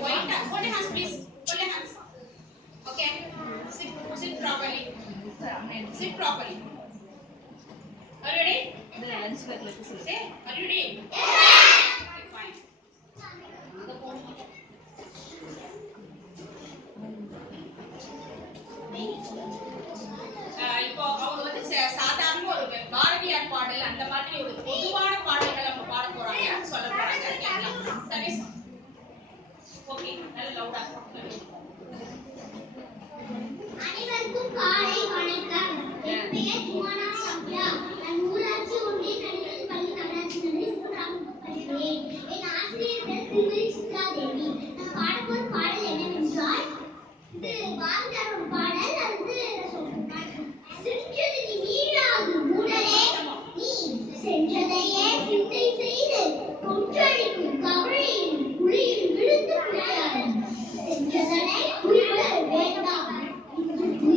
White. Hold your hands, please. Hold your hands. Okay. Sit properly. Sit properly. Are you ready? Say, are you ready? Okay, fine. இப்போ அவங்க வந்து சாதாரண ஒரு பாரதியார் பாடல் அந்த மாதிரி ஒரு பொதுவான பாடல்கள் அவங்க பாட போறாங்க சொல்ல போறாங்க கேட்கலாம். சர்வீஸ் ஓகே நல்ல லவுடா. அனைவருக்கும் காலை வணக்கம். என் பெயர் குமாரா சத்யா. நான் ஊராட்சி ஒன்றிய நடுநிலைப் பள்ளி நகராட்சி நகரில் 3ஆம் வகுப்பு படிக்கிறேன். என் ஆசிரியர் பெயர் திருமதி சித்ரா தேவி. நான் பாடப்போற பாடல் என்னவென்றால் இது பாரதியாரோட பாடல். அது சென்றது நீ மீளாது உடலே நீ சென்றதையே சிந்தை செய்து கொன்றழிக்கும் கவலையில் குழியில் விழுந்து புரியாது சென்றதனை குறிப்பிட வேண்டாம் நன்றி.